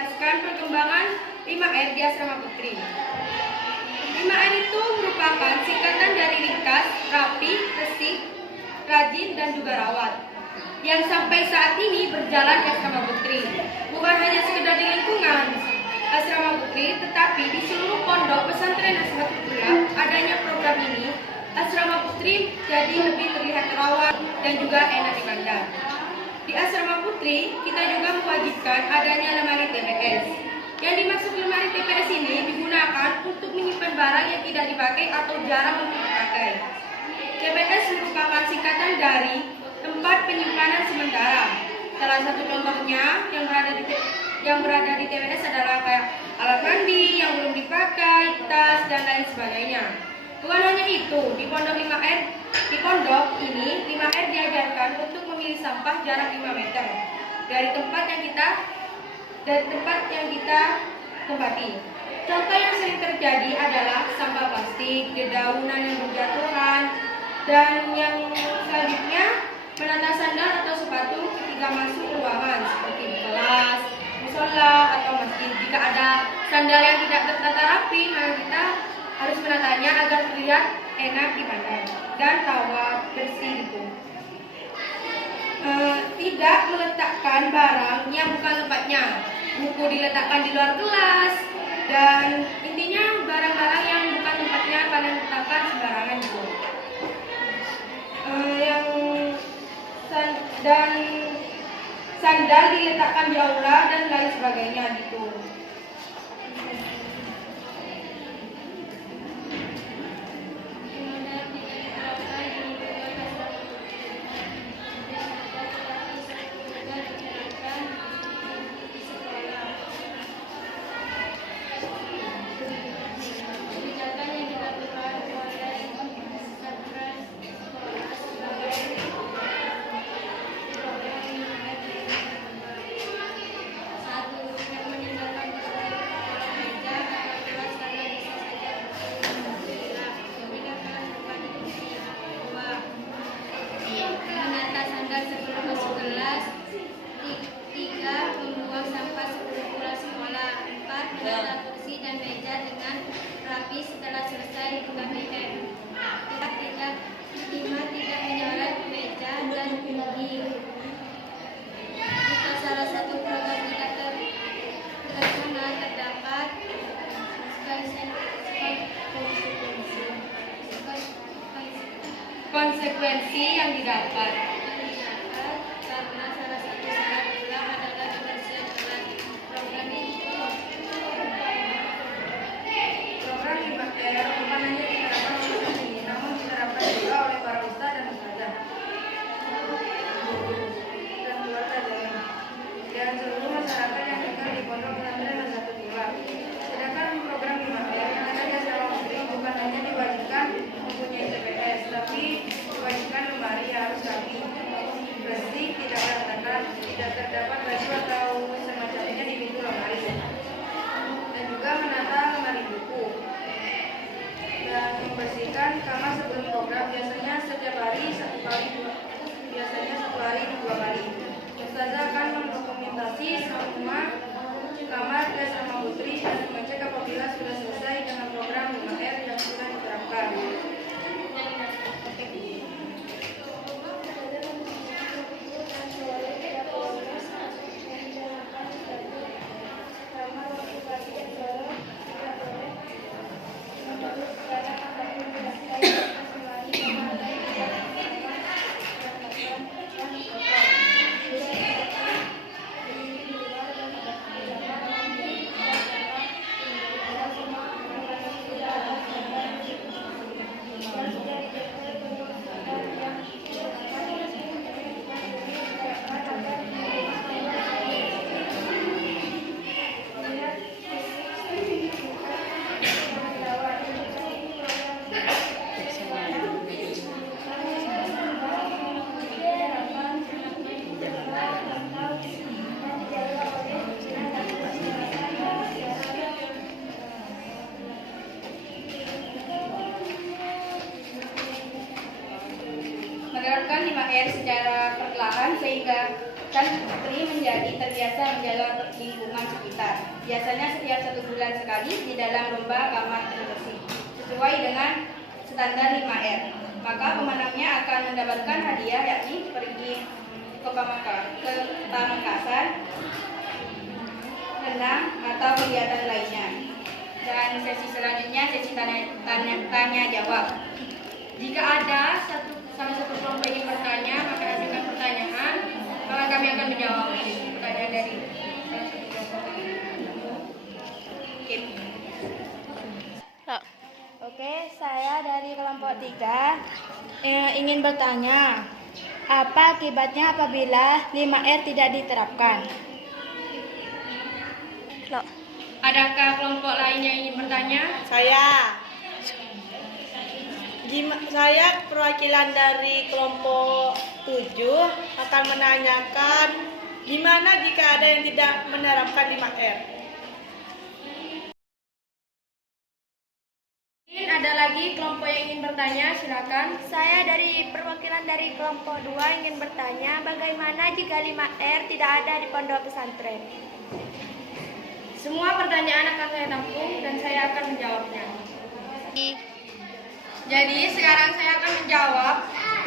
menjelaskan perkembangan 5R di Asrama Putri. 5R itu merupakan singkatan dari ringkas, rapi, resik, rajin, dan juga rawat, yang sampai saat ini berjalan di Asrama Putri. Bukan hanya sekedar di lingkungan Asrama Putri, tetapi di seluruh pondok pesantren Asrama Putri adanya program ini, Asrama Putri jadi lebih terlihat rawat dan juga enak dipandang. Di Asrama Putri, kita juga mewajibkan adanya lemari TPS. Yang dimaksud lemari TPS ini digunakan untuk menyimpan barang yang tidak dipakai atau jarang untuk dipakai. TPS merupakan singkatan dari tempat penyimpanan sementara. Salah satu contohnya yang berada di TPS adalah kayak alat mandi yang belum dipakai, tas, dan lain sebagainya. Bukan hanya itu, di pondok ini 5R diajarkan untuk memilih sampah jarak 5 meter dari tempat yang kita tempati. Contoh yang sering terjadi adalah sampah plastik, dedaunan yang berjatuhan, dan yang selanjutnya menata sandal atau sepatu ketika masuk ruangan seperti di kelas, musola, atau masjid. Jika ada sandal yang tidak tertata rapi, maka kita harus menatanya agar terlihat enak dipandang dan rawat bersih itu. Tidak meletakkan barang yang bukan tempatnya. Buku diletakkan di luar kelas, dan intinya barang-barang yang bukan tempatnya kalian letakkan sembarangan gitu. Dan sandal diletakkan di aula dan lain sebagainya gitu. Konsekuensi yang didapat karena salah satu syarat pulang adalah kebersihan kelas. Program 5R bukan hanya diterapkan oleh sendiri, namun diterapkan juga oleh para ustadz dan ustadzah dan keluarga dan seluruh masyarakat yang tinggal di pondok pesantren Nahdlatul Ulama. Sedangkan program 5R yang ada di Asrama Putri bukan hanya diwajibkan mempunyai TPS, tapi diwajibkan lemari yang harus rapi, bersih, tidak berantakan, tidak terdapat baju atau semacamnya di pintu lemari, dan juga menata lemari buku dan membersihkan kamar sebelum program, biasanya setiap hari satu hari 2 kali. Ustazah akan mendokumentasi semua kamar di Asrama Putri dan mengecek apabila sudah selesai dengan program 5R yang sudah diterapkan. Menerapkan 5R secara perlahan sehingga kan Putri menjadi terbiasa menjaga lingkungan sekitar. Biasanya setiap 1 bulan sekali di dalam lomba kamar bersih sesuai dengan standar 5R. Maka pemenangnya akan mendapatkan hadiah, yakni pergi ke Pamekasan, renang atau kegiatan lainnya. Dan sesi selanjutnya sesi tanya jawab. Jika ada salah satu kelompok ingin bertanya, maka ajukan pertanyaan, maka kami akan menjawab pertanyaan dari salah satu kelompok ini. Oke, saya dari kelompok 3 ingin bertanya, apa akibatnya apabila 5R tidak diterapkan? Adakah kelompok lain yang ingin bertanya? Saya perwakilan dari kelompok 7 akan menanyakan gimana jika ada yang tidak menerapkan 5R. Ada lagi kelompok yang ingin bertanya, silakan. Saya dari perwakilan dari kelompok 2 ingin bertanya, bagaimana jika 5R tidak ada di pondok pesantren? Semua pertanyaan akan saya tampung dan saya akan menjawabnya. Jadi sekarang saya akan menjawab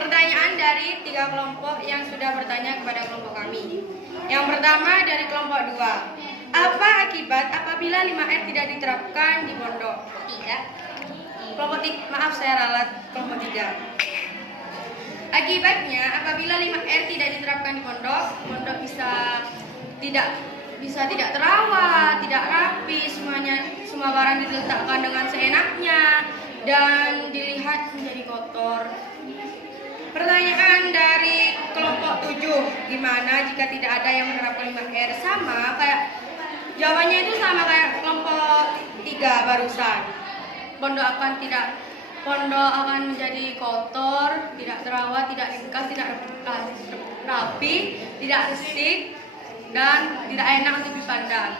pertanyaan dari 3 kelompok yang sudah bertanya kepada kelompok kami. Yang pertama dari kelompok 2. Apa akibat apabila 5R tidak diterapkan di pondok? Kelompok 3, maaf saya ralat kelompok 3. Akibatnya apabila 5R tidak diterapkan di pondok tidak terawat, tidak rapi, semua barang diletakkan dengan seenaknya dan dilihat menjadi kotor. Pertanyaan dari kelompok 7, gimana jika tidak ada yang menerapkan 5R? Sama kayak jawabannya itu sama kayak kelompok 3 barusan. Pondok akan menjadi kotor, tidak terawat, tidak ringkas, tidak rapi, tidak bersih, dan tidak enak untuk dipandang.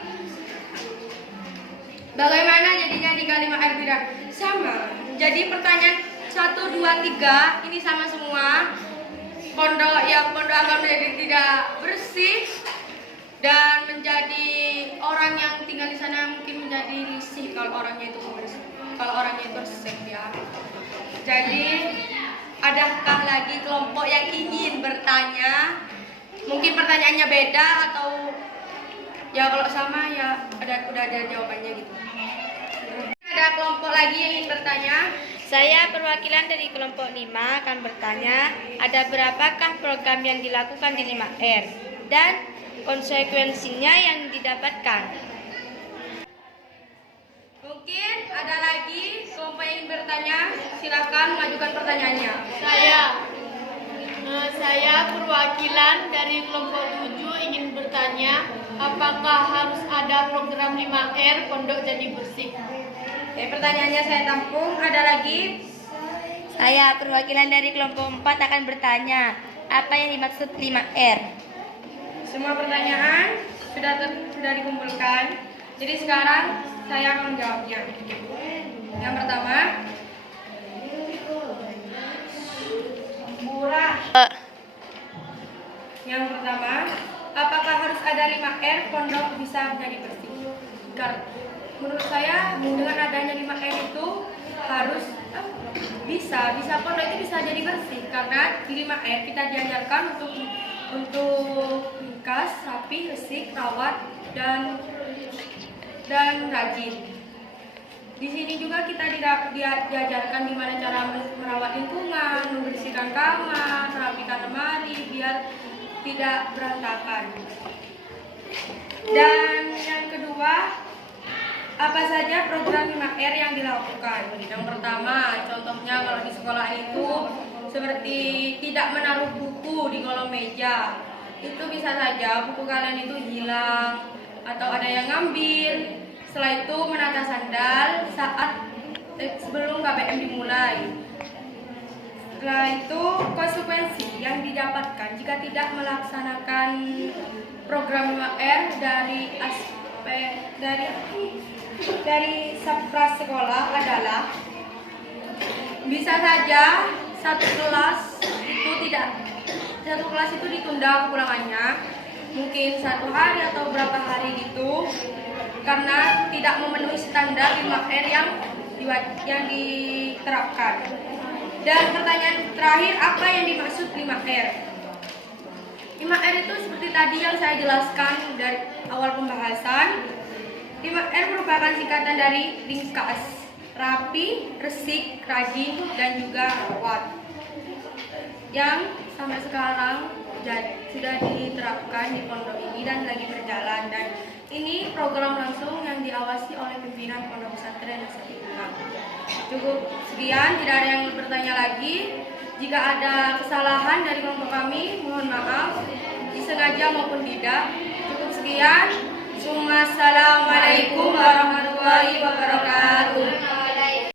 Bagaimana jadinya jika 5R tidak sama? Jadi pertanyaan 1, 2, 3 ini sama semua. Pondok akan menjadi tidak bersih dan menjadi orang yang tinggal di sana mungkin menjadi risih kalau orangnya itu resek ya. Jadi adakah lagi kelompok yang ingin bertanya? Mungkin pertanyaannya beda atau ya kalau sama ya udah ada jawabannya gitu. Ada kelompok lagi yang ingin bertanya? Saya perwakilan dari kelompok 5 akan bertanya, ada berapakah program yang dilakukan di 5R dan konsekuensinya yang didapatkan? Mungkin ada lagi kelompok yang ingin bertanya, silakan mengajukan pertanyaannya. Saya perwakilan dari kelompok 7 ingin bertanya, apakah harus ada program 5R pondok jadi bersih? Oke, pertanyaannya saya tampung. Ada lagi? Saya perwakilan dari kelompok 4 akan bertanya, apa yang dimaksud 5R? Semua pertanyaan sudah dikumpulkan. Jadi sekarang saya akan menjawabnya. Yang pertama, apakah harus ada 5R pondok bisa menjadi bersih? Menurut saya dengan adanya 5R itu harus bisa pondok itu bisa jadi bersih karena di 5R kita diajarkan untuk ringkas, rapi, bersih, rawat dan rajin. Di sini juga kita diajarkan gimana cara merawat lingkungan, membersihkan kamar, merapikan lemari biar tidak berantakan. Dan yang kedua, apa saja program 5R yang dilakukan? Yang pertama, contohnya kalau di sekolah itu seperti tidak menaruh buku di kolong meja. Itu bisa saja buku kalian itu hilang atau ada yang ngambil. Setelah itu menata sandal sebelum KBM dimulai. Setelah itu konsekuensi yang didapatkan jika tidak melaksanakan program 5R dari sapras sekolah adalah bisa saja satu kelas itu ditunda kepulangannya mungkin 1 hari atau berapa hari gitu, karena tidak memenuhi standar 5R yang diterapkan. Dan pertanyaan terakhir, apa yang dimaksud 5R? 5R itu seperti tadi yang saya jelaskan dari awal pembahasan. 5R merupakan singkatan dari ringkas, rapi, resik, rajin, dan juga rawat, yang sampai sekarang sudah diterapkan di pondok ini dan lagi berjalan. Dan ini program langsung yang diawasi oleh pimpinan Pondok Pesantren Nasatul. Cukup sekian, tidak ada yang bertanya lagi. Jika ada kesalahan dari kelompok kami, mohon maaf, disengaja maupun tidak. Cukup sekian. Assalamualaikum warahmatullahi wabarakatuh.